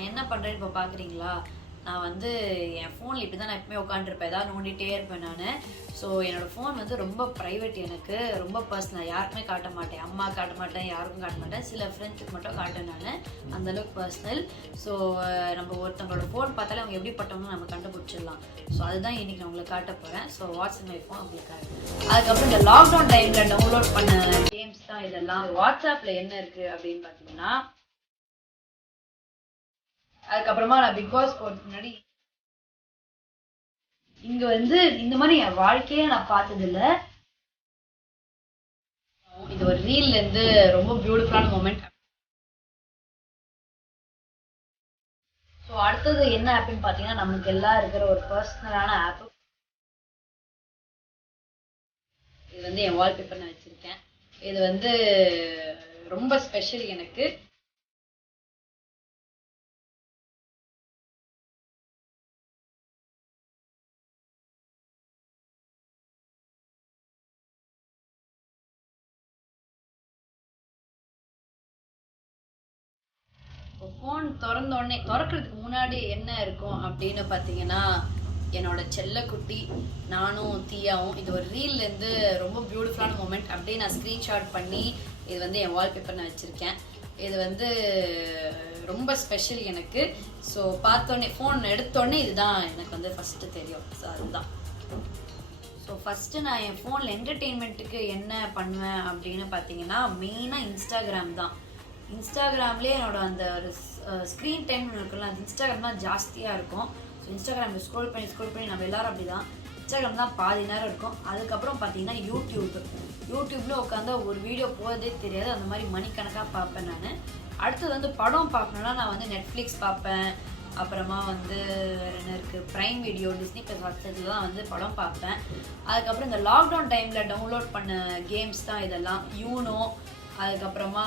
நான் என்ன பண்ணுறேன்னு இப்போ பார்க்குறீங்களா? நான் வந்து என் ஃபோனில் இப்படி தான் நான் எப்பவுமே உட்காந்துருப்பேன், ஏதாவது நோண்டிகிட்டே இருப்பேன் நான். ஸோ என்னோடய ஃபோன் வந்து ரொம்ப ப்ரைவேட், எனக்கு ரொம்ப பர்சனல், யாருக்குமே காட்ட மாட்டேன், அம்மா காட்ட மாட்டேன், யாருக்கும் காட்ட மாட்டேன், சில ஃப்ரெண்ட்ஸுக்கு மட்டும் காட்டேன் நான், அந்தளவுக்கு பர்சனல். ஸோ நம்ம ஒருத்தவங்களோட ஃபோன் பார்த்தாலே அவங்க எப்படிப்பட்டவங்க நம்ம கண்டுபிடிச்சிடலாம். ஸோ அதுதான் இன்றைக்கி நான் உங்களுக்கு காட்ட போகிறேன். ஸோ வாட்ஸ்அப் மை ஃபோன் உங்களுக்கு காட்டுறேன். அதுக்கப்புறம் இந்த லாக்டவுன் டைமில் டவுன்லோட் பண்ண கேம்ஸ் தான் இதெல்லாம். வாட்ஸ்அப்பில் என்ன இருக்குது அப்படின்னு பார்த்தீங்கன்னா, அதுக்கப்புறமா நான் பிக் பாஸ் போறதுக்கு முன்னாடி இங்க வந்து இந்த மாதிரி என் வாழ்க்கையே நான் பார்த்தது இல்ல. இது ஒரு ரீல்ல இருந்து ரொம்ப பியூட்டிஃபுல்லான மொமெண்ட். ஸோ அடுத்தது என்ன ஆப்னு பார்த்தீங்கன்னா, நமக்கு எல்லாம் இருக்கிற ஒரு பர்சனலான ஆப். இது வந்து என் வால்பேப்பர் நான் வச்சிருக்கேன். இது வந்து ரொம்ப ஸ்பெஷல் எனக்கு. ஃபோன் திறக்கிறதுக்கு முன்னாடி என்ன இருக்கும் அப்படின்னு பார்த்தீங்கன்னா, என்னோட செல்லக்குட்டி நானும் தீயாவும் இது ஒரு ரீல்லேருந்து ரொம்ப பியூட்டிஃபுல்லான மூமெண்ட் அப்படியே நான் ஸ்க்ரீன்ஷாட் பண்ணி இது வந்து என் வால்பேப்பர் நான் வச்சுருக்கேன். இது வந்து ரொம்ப ஸ்பெஷல் எனக்கு. ஸோ பார்த்தோன்னே ஃபோன் எடுத்தோடனே இதுதான் எனக்கு வந்து ஃபஸ்ட்டு தெரியும். ஸோ அதுதான். ஸோ ஃபஸ்ட்டு நான் என் ஃபோனில் என்டர்டெயின்மெண்ட்டுக்கு என்ன பண்ணுவேன் அப்படின்னு பார்த்தீங்கன்னா, மெயினாக இன்ஸ்டாகிராம் தான். இன்ஸ்டாகிராம்லேயே என்னோட அந்த ஒரு ஸ்க்ரீன் டைம் இருக்குல்ல, அந்த இன்ஸ்டாகிராம் தான் ஜாஸ்தியாக இருக்கும். ஸோ இன்ஸ்டாகிராமில் ஸ்க்ரோல் பண்ணி நம்ம எல்லோரும் அப்படி தான். இன்ஸ்டாகிராம் தான் பாதி நேரம் இருக்கும். அதுக்கப்புறம் பார்த்தீங்கன்னா யூடியூப்பில் உட்காந்து ஒரு வீடியோ போகிறதே தெரியாது, அந்த மாதிரி மணிக்கணக்காக பார்ப்பேன் நான். அடுத்தது வந்து படம் பார்க்கணுன்னா நான் வந்து நெட்ஃப்ளிக்ஸ் பார்ப்பேன். அப்புறமா வந்து வேறு என்ன இருக்குது, ப்ரைம் வீடியோ, டிஸ்னி ப்ளஸ் ஹாட்ஸ்டாரில் தான் வந்து படம் பார்ப்பேன். அதுக்கப்புறம் இந்த லாக்டவுன் டைமில் டவுன்லோட் பண்ண கேம்ஸ் தான் இதெல்லாம். யூனோ, அதுக்கப்புறமா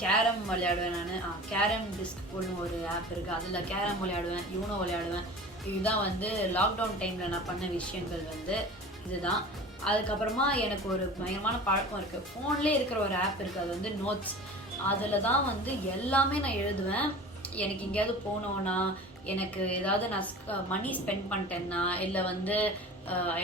கேரம் விளையாடுவேன் நான். கேரம் டிஸ்க்னு ஒரு ஆப் இருக்குது, அதில் கேரம் விளையாடுவேன், யூனோ விளையாடுவேன். இதுதான் வந்து லாக்டவுன் டைமில் நான் பண்ண விஷயங்கள் வந்து இதுதான். அதுக்கப்புறமா எனக்கு ஒரு பயங்கரமான பழக்கம் இருக்குது. ஃபோன்லேயே இருக்கிற ஒரு ஆப் இருக்குது, அது வந்து நோட்ஸ். அதில் தான் வந்து எல்லாமே நான் எழுதுவேன். எனக்கு எங்கேயாவது போனோன்னா, எனக்கு ஏதாவது நான் மணி ஸ்பெண்ட் பண்ணிட்டேன்னா, இல்லை வந்து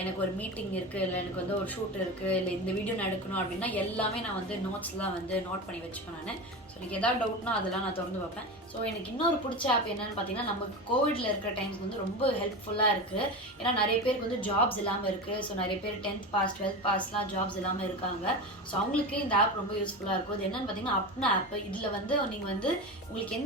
எனக்கு ஒரு மீட்டிங் இருக்குது, இல்லை எனக்கு வந்து ஒரு ஷூட் இருக்குது, இல்லை இந்த வீடியோ நான் எடுக்கணும் அப்படின்னா எல்லாமே நான் வந்து நோட்ஸ்லாம் வந்து நோட் பண்ணி வச்சுப்பேன் நான். ஸோ எனக்கு எதாவது டவுட்னா அதெல்லாம் நான் திறந்து வைப்பேன். ஸோ எனக்கு இன்னொரு பிடிச்ச ஆப் என்னென்னு பார்த்தீங்கன்னா, நமக்கு கோவிடில் இருக்கிற டைம்ஸ் வந்து ரொம்ப ஹெல்ப்ஃபுல்லாக இருக்குது. ஏன்னா நிறைய பேருக்கு வந்து ஜாப்ஸ் இல்லாமல் இருக்குது. ஸோ நிறைய பேர் 10th பாஸ் 12th பாஸ்லாம் ஜாப்ஸ் இல்லாமல் இருக்காங்க. ஸோ அவங்களுக்கு இந்த ஆப் ரொம்ப யூஸ்ஃபுல்லாக இருக்கும். இது என்னென்னு பார்த்தீங்கன்னா, அப்னா ஆப். இதில் வந்து நீங்கள் வந்து உங்களுக்கு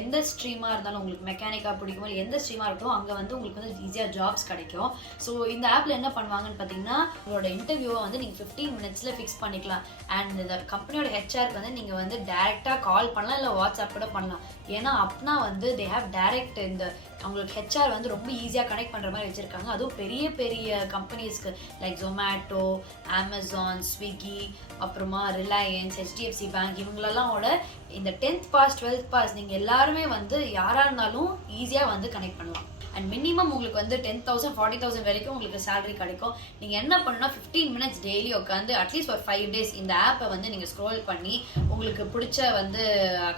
எந்த ஸ்ட்ரீமாக இருந்தாலும், உங்களுக்கு மெக்கானிக்காக பிடிக்குமோ எந்த ஸ்ட்ரீமாக இருக்கோ அங்கே வந்து உங்களுக்கு வந்து ஈஸியாக ஜாப்ஸ் கிடைக்கும். ஸோ இந்த ஆப்பில் என்ன பண்ணுவாங்கன்னு பார்த்தீங்கன்னா, உங்களோட இன்டர்வியூவை வந்து நீங்கள் 15 minutesல ஃபிக்ஸ் பண்ணிக்கலாம். அண்ட் இந்த கம்பெனியோட ஹெச்ஆருக்கு வந்து நீங்கள் வந்து டேரெக்டாக கால் பண்ணலாம், இல்லை வாட்ஸ்அப் கூட பண்ணலாம். ஏன்னா அப்பனா வந்து தே ஹேவ் டேரெக்ட் இந்த அவங்களுக்கு ஹெச்ஆர் வந்து ரொம்ப ஈஸியாக கனெக்ட் பண்ணுற மாதிரி வச்சுருக்காங்க. அதுவும் பெரிய பெரிய கம்பெனிஸ்க்கு லைக் ஜொமேட்டோ, அமேசான், ஸ்விக்கி, அப்புறமா ரிலையன்ஸ், ஹெச்டிஎஃப்சி பேங்க், இவங்களெல்லாமோட இந்த 10th பாஸ் 12th பாஸ் நீங்கள் எல்லாருமே வந்து யாராக இருந்தாலும் ஈஸியாக வந்து கனெக்ட் பண்ணலாம். அண்ட் மினிமம் உங்களுக்கு வந்து 10,000 40,000 வரைக்கும் உங்களுக்கு சேலரி கிடைக்கும். நீங்கள் என்ன பண்ணணும்னா 15 minutes டெய்லி உட்காந்து அட்லீஸ்ட் ஒரு 5 days இந்த ஆப்பை வந்து நீங்கள் ஸ்க்ரோல் பண்ணி உங்களுக்கு பிடிச்ச வந்து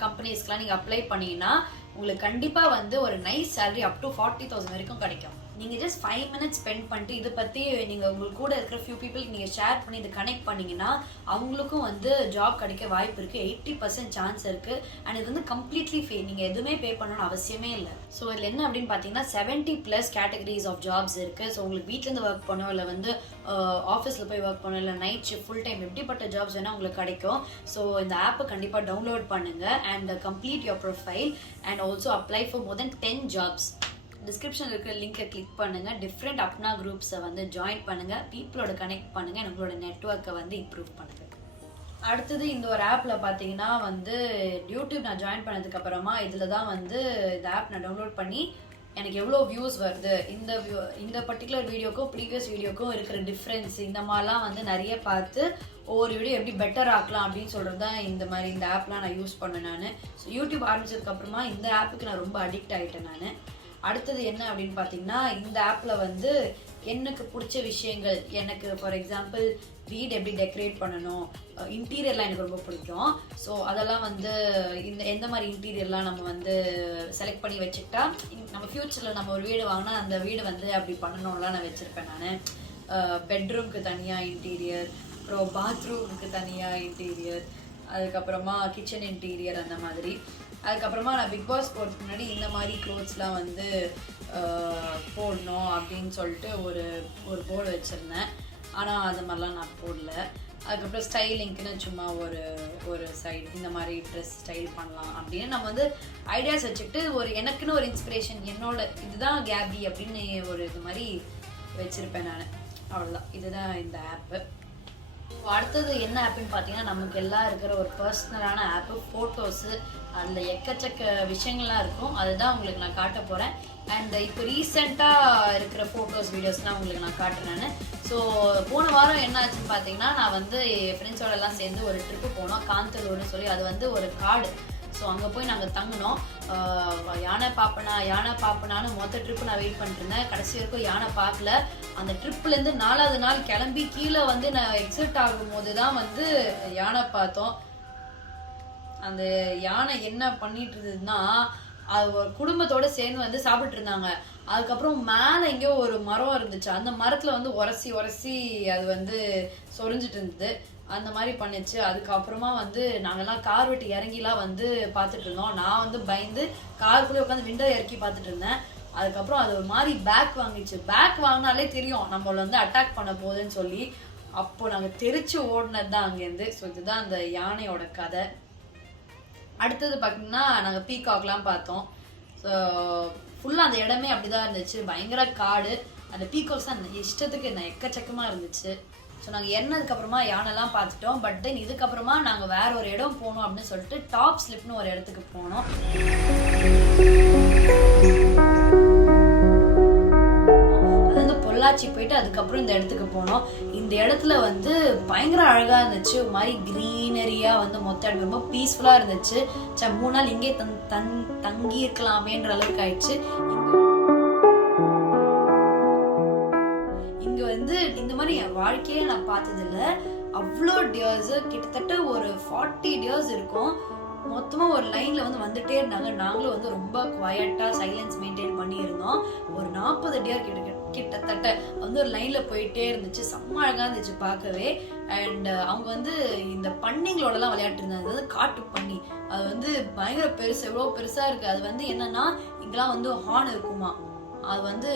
கம்பெனிஸ்க்கெலாம் நீங்கள் அப்ளை பண்ணிங்கன்னா உங்களுக்கு கண்டிப்பாக வந்து ஒரு நைஸ் சேலரி அப் டு 40,000 வரைக்கும் கிடைக்கும். நீங்கள் ஜஸ்ட் 5 minutes ஸ்பெண்ட் பண்ணிட்டு இதை பற்றி நீங்கள் உங்களுக்கு கூட இருக்கிற ஃபியூ பீப்புளுக்கு நீங்கள் ஷேர் பண்ணி இதை கனெக்ட் பண்ணிங்கன்னா அவங்களுக்கும் வந்து ஜாப் கிடைக்க வாய்ப்பு இருக்குது. 80% சான்ஸ் இருக்குது. அண்ட் இது வந்து கம்ப்ளீட்லி ஃப்ரீ, நீங்கள் எதுவுமே பே பண்ணணும்னு அவசியமே இல்லை. ஸோ இதில் என்ன அப்படின்னு பார்த்தீங்கன்னா 70+ கேட்டகரிஸ் ஆஃப் ஜாப்ஸ் இருக்குது. ஸோ உங்களுக்கு வீட்டிலேருந்து ஒர்க் பண்ணோம், இல்லை வந்து ஆஃபீஸில் போய் ஒர்க் பண்ணோம், இல்லை நைட் ஷிஃப்ட், ஃபுல் டைம், எப்படிப்பட்ட ஜாப்ஸ் வேணால் உங்களுக்கு கிடைக்கும். ஸோ இந்த ஆப்பை கண்டிப்பாக டவுன்லோட் பண்ணுங்கள் and complete your profile and also apply for more then 10 jobs. டிஸ்கிரிப்ஷனில் இருக்கிற லிங்கை கிளிக் பண்ணுங்கள். டிஃப்ரெண்ட் அப்னா குரூப்ஸை வந்து ஜாயின் பண்ணுங்கள், பீப்புளோட கனெக்ட் பண்ணுங்கள், உங்களோட நெட்வொர்க்கை வந்து இம்ப்ரூவ் பண்ணுங்கள். அடுத்தது இந்த ஒரு ஆப்பில் பார்த்தீங்கன்னா வந்து யூடியூப் நான் ஜாயின் பண்ணதுக்கப்புறமா இதில் தான் வந்து இந்த ஆப் நான் டவுன்லோட் பண்ணி எனக்கு எவ்வளோ வியூஸ் வருது, இந்த பர்டிகுலர் வீடியோக்கும் ப்ரீவியஸ் வீடியோக்கும் இருக்கிற டிஃப்ரென்ஸ், இந்த மாதிரிலாம் வந்து நிறைய பார்த்து ஒவ்வொரு வீடியோ எப்படி பெட்டர் ஆக்கலாம் அப்படின்னு சொல்கிறது தான் இந்த ஆப்லாம் நான் யூஸ் பண்ணேன் நான். ஸோ யூடியூப் ஆரம்பிச்சதுக்கப்புறமா இந்த ஆப்புக்கு நான் ரொம்ப அடிக்ட் ஆகிட்டேன் நான். அடுத்தது என்ன அப்படின்னு பார்த்தீங்கன்னா, இந்த ஆப்பில் வந்து எனக்கு பிடிச்ச விஷயங்கள், எனக்கு ஃபார் எக்ஸாம்பிள் வீடு எப்படி டெக்கரேட் பண்ணணும், இன்டீரியர்லாம் எனக்கு ரொம்ப பிடிக்கும். ஸோ அதெல்லாம் வந்து எந்த மாதிரி இன்டீரியர்லாம் நம்ம வந்து செலக்ட் பண்ணி வச்சுக்கிட்டா நம்ம ஃப்யூச்சரில் நம்ம ஒரு வீடு வாங்கினா அந்த வீடு வந்து அப்படி பண்ணணும்லாம் நான் வச்சுருப்பேன். நான் பெட்ரூம்க்கு தனியாக இன்டீரியர், அப்புறம் பாத்ரூமுக்கு தனியாக இன்டீரியர், அதுக்கப்புறமா கிச்சன் இன்டீரியர் அந்த மாதிரி. அதுக்கப்புறமா நான் பிக் பாஸ் போகிறதுக்கு முன்னாடி இந்த மாதிரி க்ளோத்ஸ்லாம் வந்து போடணும் அப்படின்னு சொல்லிட்டு ஒரு போர்டு வச்சுருந்தேன். ஆனால் அது மாதிரிலாம் நான் போடல. அதுக்கப்புறம் ஸ்டைலிங்க்குன்னு சும்மா ஒரு சைடு இந்த மாதிரி ட்ரெஸ் ஸ்டைல் பண்ணலாம் அப்படின்னு நம்ம வந்து ஐடியாஸ் வச்சுக்கிட்டு எனக்குன்னு ஒரு இன்ஸ்பிரேஷன், என்னோட இதுதான் கேபி அப்படின்னு ஒரு இது மாதிரி வச்சுருப்பேன் நான். அவ்வளோதான், இதுதான் இந்த ஆப்பு. அடுத்தது என்ன ஆப்புன்னு பார்த்தீங்கன்னா, நமக்கு எல்லாம் இருக்கிற ஒரு பர்சனலான ஆப்பு ஃபோட்டோஸு. அதில் எக்கச்சக்க விஷயங்கள்லாம் இருக்கும், அதுதான் உங்களுக்கு நான் காட்ட போகிறேன். அண்ட் இப்போ ரீசெண்டாக இருக்கிற ஃபோட்டோஸ் வீடியோஸ்லாம் உங்களுக்கு நான் காட்டுறேன் நான். ஸோ போன வாரம் என்ன ஆச்சுன்னு பார்த்தீங்கன்னா, நான் வந்து ஃப்ரெண்ட்ஸோடலாம் சேர்ந்து ஒரு ட்ரிப்பு போனோம், காந்தலூர்னு சொல்லி. அது வந்து ஒரு காடு. ஸோ அங்கே போய் நாங்கள் தங்கினோம். யானை பார்ப்பனான்னு மொத்த ட்ரிப்பு நான் வெயிட் பண்ணிட்டுருந்தேன். கடைசி வரைக்கும் யானை பார்க்கல. அந்த ட்ரிப்புலேருந்து 4வது நாள் கிளம்பி கீழே வந்து நான் எக்ஸிட் ஆகும்போது தான் வந்து யானை பார்த்தோம். அந்த யானை என்ன பண்ணிட்டு இருந்ததுன்னா, அது ஒரு குடும்பத்தோடு சேர்ந்து வந்து சாப்பிட்டு இருந்தாங்க. அதுக்கப்புறம் மேலே எங்கேயோ ஒரு மரம் இருந்துச்சு, அந்த மரத்தில் வந்து உரசி அது வந்து சொரிஞ்சிட்டு இருந்தது. அந்த மாதிரி பண்ணிச்சு. அதுக்கப்புறமா வந்து நாங்கள்லாம் கார் விட்டு இறங்கிலாம் வந்து பார்த்துட்டு இருந்தோம். நான் வந்து பயந்து காருக்குள்ளே உட்காந்து விண்டோ இறக்கி பார்த்துட்டு இருந்தேன். அதுக்கப்புறம் அது ஒரு மாதிரி பேக் வாங்கிச்சு. பேக் வாங்கினாலே தெரியும் நம்மள வந்து அட்டாக் பண்ண போகுதுன்னு சொல்லி. அப்போ நாங்கள் தெரிச்சு ஓடினது தான் அங்கேருந்து. ஸோ இதுதான் அந்த யானையோட கதை. அடுத்தது பார்த்தீங்கன்னா, நாங்கள் பீகாக்லாம் பார்த்தோம். ஸோ ஃபுல்லாக அந்த இடமே அப்படிதான் இருந்துச்சு, பயங்கர காடு. அந்த பீகாக்ஸ் தான் இஷ்டத்துக்கு எக்கச்சக்கமாக இருந்துச்சு. ஸோ நாங்கள் ஏறினதுக்கப்புறமா யானைலாம் பார்த்துட்டோம். பட் தென் இதுக்கப்புறமா நாங்கள் வேற ஒரு இடம் போகணும் அப்படின்னு சொல்லிட்டு டாப் ஸ்லிப்னு ஒரு இடத்துக்கு போனோம். அது வந்து பொள்ளாச்சி போயிட்டு அதுக்கப்புறம் இந்த இடத்துக்கு போனோம். இந்த இடத்துல வந்து பயங்கர அழகாக இருந்துச்சு, ஒரு மாதிரி க்ரீனரியாக வந்து மொத்த இடம் ரொம்ப பீஸ்ஃபுல்லாக இருந்துச்சு. 3 நாள் இங்கே தங்கி இருக்கலாமேன்ற அளவுக்கு ஆயிடுச்சு. இந்த மாதிரி என் வாழ்க்கையே நான் பார்த்தது இல்லை. அவ்வளோ டியர்ஸ், கிட்டத்தட்ட ஒரு 40 டியர்ஸ் இருக்கும். மொத்தமாக ஒரு லைனில் வந்து வந்துட்டே இருந்தாங்க. நாங்களும் வந்து ரொம்ப குவாய்ட்டாக சைலன்ஸ் மெயின்டைன் பண்ணியிருந்தோம். ஒரு 40 டியர் கிட்டத்தட்ட வந்து ஒரு லைனில் போயிட்டே இருந்துச்சு. செம்ம அழகாக இருந்துச்சு பார்க்கவே. அண்ட் அவங்க வந்து இந்த பண்ணிங்களோடலாம் விளையாட்டு இருந்தாங்க. அது காட்டு பண்ணி, அது வந்து பயங்கர பெருசு, எவ்வளோ பெருசாக இருக்குது. அது வந்து என்னன்னா, இங்கெல்லாம் வந்து ஹார்ன் இருக்குமா. அது வந்து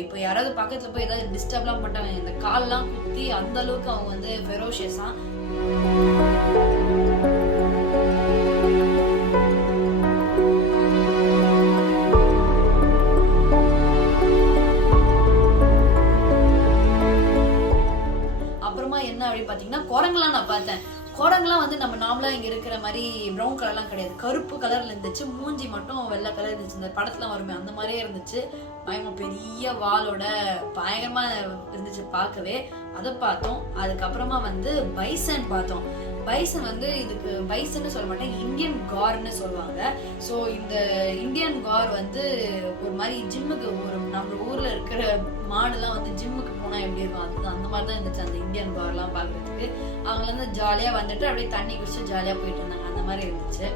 இப்போ யாராவது பக்கத்தில் போய் ஏதாவது டிஸ்டர்ப்லாம் பண்ணிட்டாங்க, இந்த கால்லாம் குத்தி அந்த அளவுக்கு அவங்க வந்து ஃபெரோஷியஸா. அப்புறமா என்ன அப்படி பார்த்தீங்கன்னா, குரங்குலாம் நான் பார்த்தேன். குரங்குலாம் வந்து நம்ம நார்மலாக இங்கே இருக்கிற மாதிரி ப்ரௌன் கலர்லாம் கிடையாது, கருப்பு கலரில் இருந்துச்சு. மூஞ்சி மட்டும் வெள்ளை கலர் இருந்துச்சு, இந்த படத்துலாம் வருமே அந்த மாதிரியே இருந்துச்சு. பயங்கர பெரிய வாலோட பயங்கரமாக இருந்துச்சு பார்க்கவே. அதை பார்த்தோம். அதுக்கப்புறமா வந்து பைசன் பார்த்தோம். பைசன் வந்து இதுக்கு பைசன்னு சொல்ல மாட்டேன், இந்தியன் கார்னு சொல்லுவாங்க. ஸோ இந்த இந்தியன் கார் வந்து ஒரு மாதிரி ஜிம்முக்கு, நம்ம ஊரில் இருக்கிற மாடுலாம் வந்து ஜிம்முக்கு போனால் எப்படி இருக்கும் அந்த மாதிரி தான் இருந்துச்சு அந்த இந்தியன் கார்லாம் பார்க்குறதுக்கு. அவங்க வந்து ஜாலியாக வந்துட்டு அப்படியே தண்ணி குடிச்சு ஜாலியாக போயிட்டு இருந்தாங்க, அந்த மாதிரி இருந்துச்சு.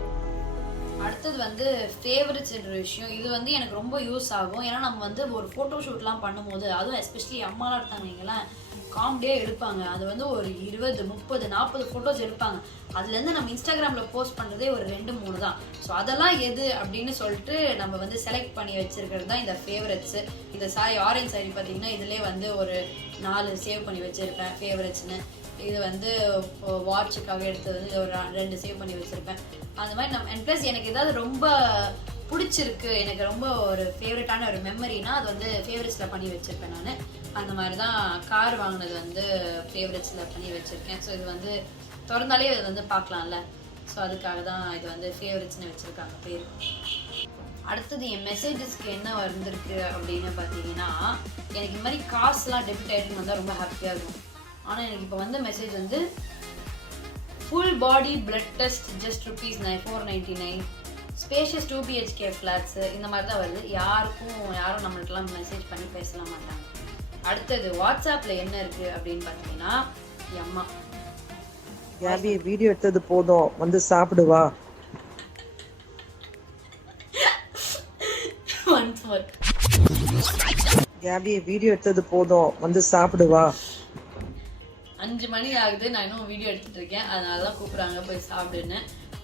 அடுத்தது வந்து ஃபேவரட்ஸ்ன்ற விஷயம். இது வந்து எனக்கு ரொம்ப யூஸ் ஆகும். ஏன்னா நம்ம வந்து ஒரு ஃபோட்டோ ஷூட்லாம் பண்ணும்போது, அதுவும் எஸ்பெஷலி அம்மாலாம் எடுத்தாங்கங்களேன், காமெடியாக எடுப்பாங்க. அது வந்து ஒரு 20, 30, 40 ஃபோட்டோஸ் எடுப்பாங்க. அதுலேருந்து நம்ம இன்ஸ்டாகிராமில் போஸ்ட் பண்ணுறதே ஒரு 2-3 தான். ஸோ அதெல்லாம் எது அப்படின்னு சொல்லிட்டு நம்ம வந்து செலக்ட் பண்ணி வச்சுருக்கிறது தான் இந்த ஃபேவரட்ஸு. இந்த ஆரஞ்சு சாரி பார்த்தீங்கன்னா, இதிலே வந்து ஒரு 4 சேவ் பண்ணி வச்சுருப்பேன் ஃபேவரட்ஸ்னு. இது வந்து வாட்சுக்காக எடுத்தது வந்து ஒரு 2 சேவ் பண்ணி வச்சுருப்பேன். அந்த மாதிரி அண்ட் ப்ளஸ் எனக்கு ஏதாவது ரொம்ப பிடிச்சிருக்கு, எனக்கு ரொம்ப ஒரு ஃபேவரட்டான ஒரு மெமரினா அது வந்து ஃபேவரட்ஸில் பண்ணி வச்சுருப்பேன் நான். அந்த மாதிரி தான் கார் வாங்கினது வந்து ஃபேவரட்ஸில் பண்ணி வச்சுருக்கேன். ஸோ இது வந்து திறந்தாலே இது வந்து பார்க்கலாம்ல, ஸோ அதுக்காக தான் இது வந்து ஃபேவரட்ஸ்னு வச்சுருக்காங்க பேர். அடுத்தது என் மெசேஜஸ்க்கு என்ன வந்திருக்கு அப்படின்னு பார்த்தீங்கன்னா, எனக்கு இந்த மாதிரி காசுலாம் டெபிட் ஆகிட்டு வந்தால் ரொம்ப ஹாப்பியாக இருக்கும். ஆனால் எனக்கு இப்போ வந்த மெசேஜ் வந்து full body blood test just ₹499, spacious 2 BHK flats, இந்த மாதிரி தான் வருது. யாரும் நம்மளுக்கெல்லாம் மெசேஜ் பண்ணி பேசலாம் மாட்டாங்க. அடுத்தது வாட்ஸ்அப்ல என்ன இருக்கு அப்படின்னு பார்த்தீங்கன்னா அம்மா கேபி வீடியோ எடுத்தது போதும் வந்து சாப்பிடுவா. ஒன்ஸ் மோர் கேபி வீடியோ எடுத்தது போதும் வந்து சாப்பிடுவா. 5 மணி ஆகுது, நான் இன்னும் வீடியோ எடுத்துட்டு இருக்கேன், அதனால தான் கூப்பிட்றாங்க போய் சாப்பிடுன்னு.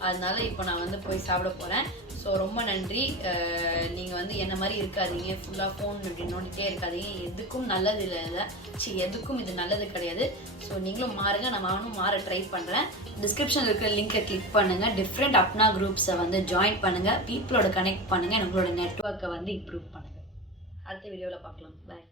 அதனால இப்போ நான் வந்து போய் சாப்பிட போகிறேன். ஸோ ரொம்ப நன்றி. நீங்கள் வந்து என்ன மாதிரி இருக்காதீங்க, ஃபுல்லாக ஃபோன் இப்படி நோண்டிகிட்டே இருக்காதீங்க. எதுக்கும் நல்லது இல்லை, எதுக்கும் இது நல்லது கிடையாது. ஸோ நீங்களும் மாறுங்க, நானும் மாற ட்ரை பண்ணுறேன். டிஸ்கிரிப்ஷனில் இருக்கிற லிங்கை கிளிக் பண்ணுங்கள், டிஃப்ரெண்ட் அப்னா குரூப்ஸை வந்து ஜாயின் பண்ணுங்கள், பீப்புளோட கனெக்ட் பண்ணுங்கள், உங்களோட நெட்ஒர்க்கை வந்து இம்ப்ரூவ் பண்ணுங்கள். அடுத்த வீடியோவில் பார்க்கலாம். பாய்.